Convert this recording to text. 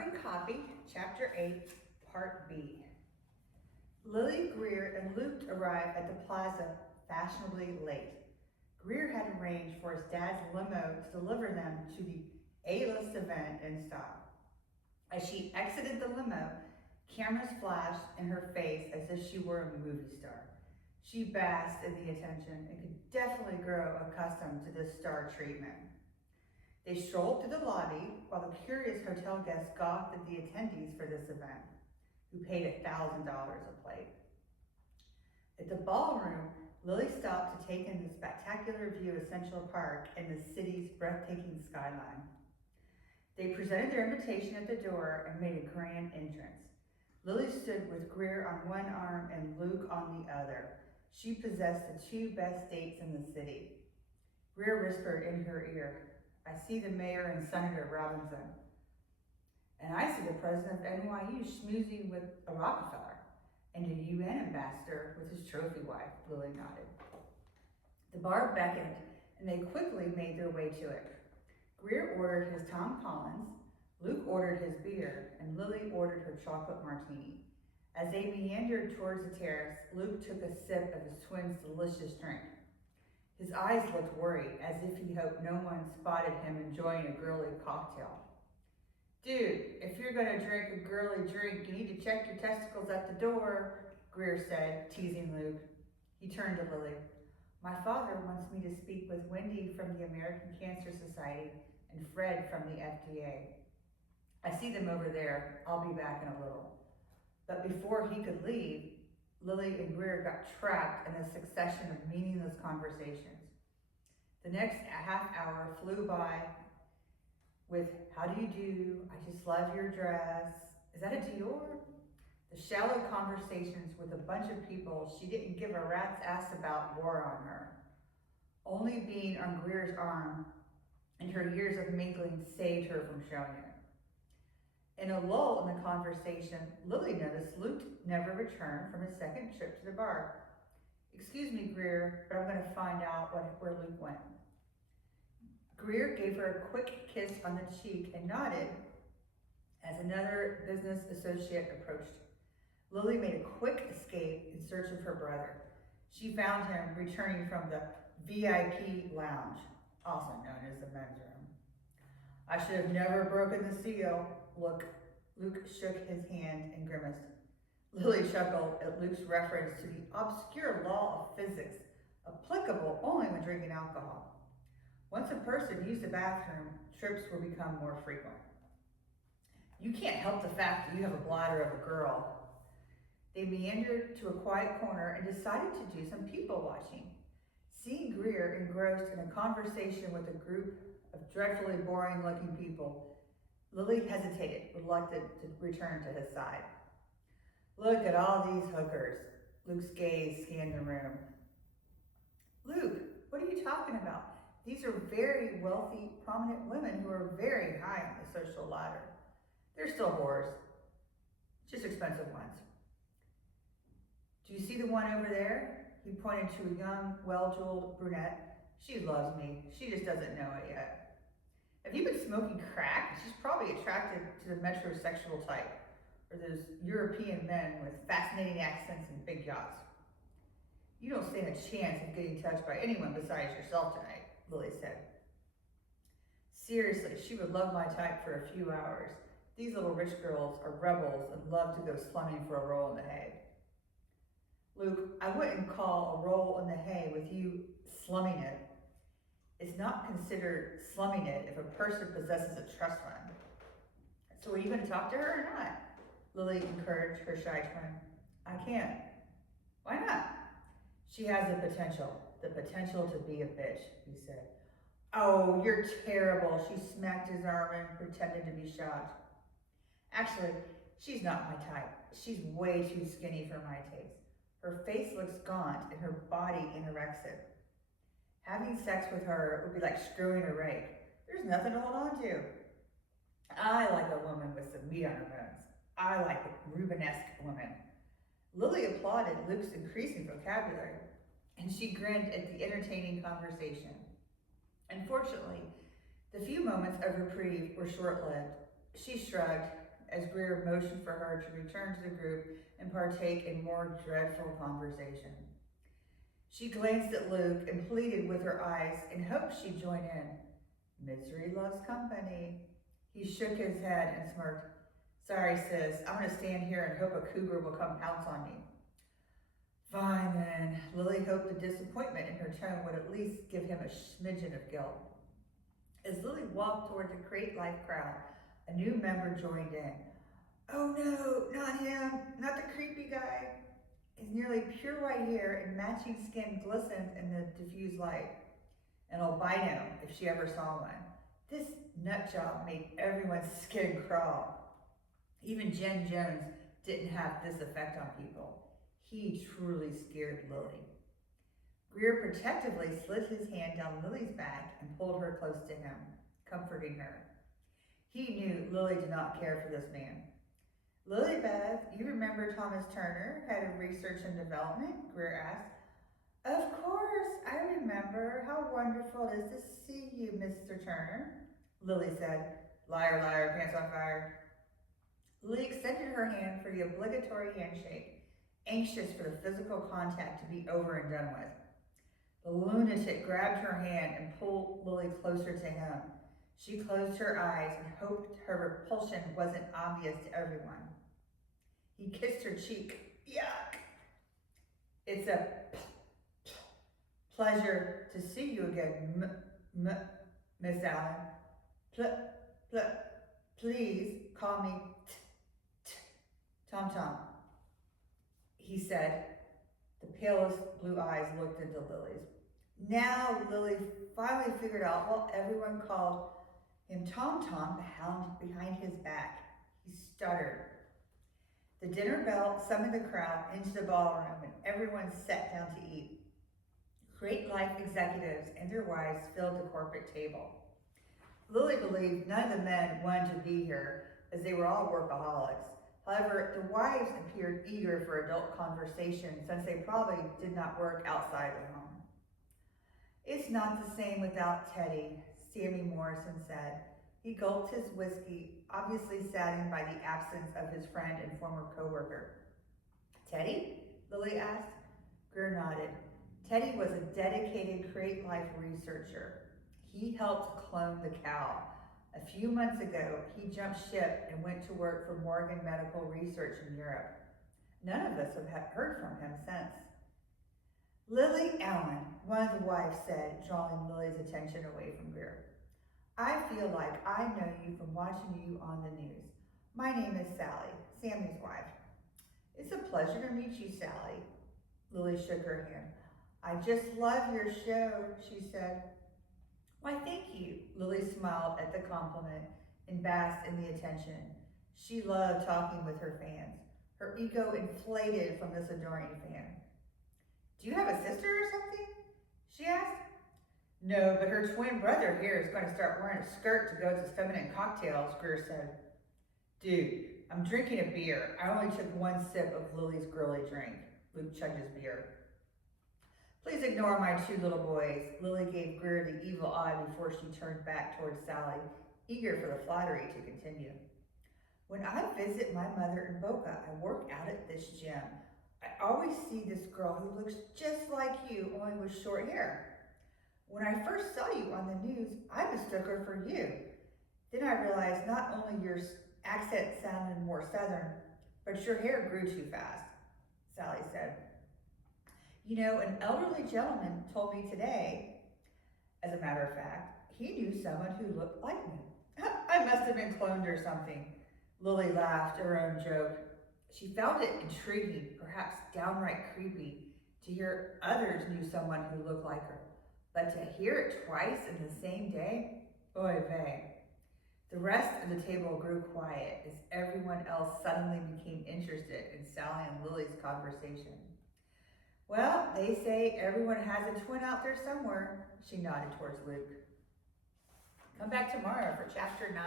Carbon Copy, Chapter 8, Part B. Lilly, Grier, and Luke arrive at the plaza fashionably late. Grier had arranged for his dad's limo to deliver them to the A-list event in style. As she exited the limo, cameras flashed in her face as if she were a movie star. She basked in the attention and could definitely grow accustomed to this star treatment. They strolled through the lobby while the curious hotel guests gawked at the attendees for this event, who paid $1,000 a plate. At the ballroom, Lilly stopped to take in the spectacular view of Central Park and the city's breathtaking skyline. They presented their invitation at the door and made a grand entrance. Lilly stood with Grier on one arm and Luke on the other. She possessed the two best dates in the city. Grier whispered in her ear, "I see the mayor and Senator Robinson. And I see the president of NYU schmoozing with a Rockefeller and a UN ambassador with his trophy wife," Lilly nodded. The bar beckoned and they quickly made their way to it. Grier ordered his Tom Collins, Luke ordered his beer, and Lilly ordered her chocolate martini. As they meandered towards the terrace, Luke took a sip of his twin's delicious drink. His eyes looked worried, as if he hoped no one spotted him enjoying a girly cocktail. "Dude, if you're gonna drink a girly drink, you need to check your testicles at the door," Grier said, teasing Luke. He turned to Lilly. "My father wants me to speak with Wendy from the American Cancer Society and Fred from the FDA. I see them over there. I'll be back in a little." But before he could leave, Lilly and Grier got trapped in a succession of meaningless conversations. The next half hour flew by with, "How do you do? I just love your dress. Is that a Dior?" The shallow conversations with a bunch of people she didn't give a rat's ass about wore on her. Only being on Grier's arm and her years of mingling saved her from showing it. In a lull in the conversation, Lilly noticed Luke never returned from his second trip to the bar. "Excuse me, Grier, but I'm going to find out where Luke went." Grier gave her a quick kiss on the cheek and nodded as another business associate approached. Lilly made a quick escape in search of her brother. She found him returning from the VIP lounge, also known as the men's room. "I should have never broken the seal." Luke shook his hand and grimaced. Lilly chuckled at Luke's reference to the obscure law of physics, applicable only when drinking alcohol. Once a person used the bathroom, trips will become more frequent. "You can't help the fact that you have a bladder of a girl." They meandered to a quiet corner and decided to do some people watching. Seeing Grier engrossed in a conversation with a group of dreadfully boring looking people, Lilly hesitated, reluctant to return to his side. "Look at all these hookers." Luke's gaze scanned the room. "Luke, what are you talking about? These are very wealthy, prominent women who are very high on the social ladder. They're still whores, just expensive ones. Do you see the one over there?" He pointed to a young, well-jeweled brunette. "She loves me. She just doesn't know it yet. Have you been smoking crack? She's probably attracted to the metrosexual type, or those European men with fascinating accents and big yachts." "You don't stand a chance of getting touched by anyone besides yourself tonight," Lilly said. "Seriously, she would love my type for a few hours. These little rich girls are rebels and love to go slumming for a roll in the hay." "Luke, I wouldn't call a roll in the hay with you slumming it. It's not considered slumming it if a person possesses a trust fund." "So are you going to talk to her or not?" Lilly encouraged her shy twin. "I can't." "Why not?" "She has the potential to be a bitch," he said. "Oh, you're terrible." She smacked his arm and pretended to be shocked. "Actually, she's not my type. She's way too skinny for my taste. Her face looks gaunt and her body anorexic. Having sex with her would be like screwing a rake. There's nothing to hold on to. I like a woman with some meat on her bones. I like a Rubenesque woman." Lilly applauded Luke's increasing vocabulary, and she grinned at the entertaining conversation. Unfortunately, the few moments of reprieve were short-lived. She shrugged. as Grier motioned for her to return to the group and partake in more dreadful conversation. She glanced at Luke and pleaded with her eyes in hopes she'd join in. Misery loves company. He shook his head and smirked. Sorry, sis, I'm going to stand here and hope a cougar will come pounce on me. Fine then. Lilly hoped the disappointment in her tone would at least give him a smidgen of guilt. As Lilly walked toward the Create Life crowd, a new member joined in. Oh no, not him, not the creepy guy. His nearly pure white hair and matching skin glistened in the diffused light. An albino, if she ever saw one. This nut job made everyone's skin crawl. Even Jen Jones didn't have this effect on people. He truly scared Lilly. Grier protectively slid his hand down Lily's back and pulled her close to him, comforting her. He knew Lilly did not care for this man. Lily Beth, you remember Thomas Turner, head of research and development? Grier asked. Of course, I remember. How wonderful it is to see you, Mr. Turner, Lilly said. Liar, liar, pants on fire. Lilly extended her hand for the obligatory handshake, anxious for the physical contact to be over and done with. The lunatic grabbed her hand and pulled Lilly closer to him. She closed her eyes and hoped her repulsion wasn't obvious to everyone. He kissed her cheek. Yuck! It's a pleasure to see you again, Miss Allen. Please call me Tom, he said. The palest blue eyes looked into Lily's. Now Lilly finally figured out what everyone called him Tom, the hound behind his back. He stuttered. The dinner bell summoned the crowd into the ballroom and everyone sat down to eat. Great Life executives and their wives filled the corporate table. Lilly believed none of the men wanted to be here as they were all workaholics. However, the wives appeared eager for adult conversation since they probably did not work outside the home. It's not the same without Teddy, Sammy Morrison said. He gulped his whiskey, obviously saddened by the absence of his friend and former coworker. Teddy? Lilly asked. Grier nodded. Teddy was a dedicated Create Life researcher. He helped clone the cow. A few months ago, he jumped ship and went to work for Morgan Medical Research in Europe. None of us have heard from him since. Lilly Allen, one of the wives said, drawing Lily's attention away from Grier. I feel like I know you from watching you on the news. My name is Sally, Sammy's wife. It's a pleasure to meet you, Sally. Lilly shook her hand. I just love your show, she said. Why, thank you. Lilly smiled at the compliment and basked in the attention. She loved talking with her fans. Her ego inflated from this adoring fan. Do you have a sister or something? She asked. No, but her twin brother here is going to start wearing a skirt to go to feminine cocktails, Grier said. Dude, I'm drinking a beer. I only took one sip of Lily's girly drink. Luke chugged his beer. Please ignore my two little boys. Lilly gave Grier the evil eye before she turned back towards Sally, eager for the flattery to continue. When I visit my mother in Boca, I work out at this gym. I always see this girl who looks just like you, only with short hair. When I first saw you on the news, I mistook her for you. Then I realized not only your accent sounded more southern, but your hair grew too fast, Sally said. You know, an elderly gentleman told me today, as a matter of fact, he knew someone who looked like me. I must have been cloned or something. Lilly laughed at her own joke. She found it intriguing, perhaps downright creepy, to hear others knew someone who looked like her. But to hear it twice in the same day? Oy vey. The rest of the table grew quiet as everyone else suddenly became interested in Sally and Lily's conversation. Well, they say everyone has a twin out there somewhere, she nodded towards Luke. Come back tomorrow for chapter 9.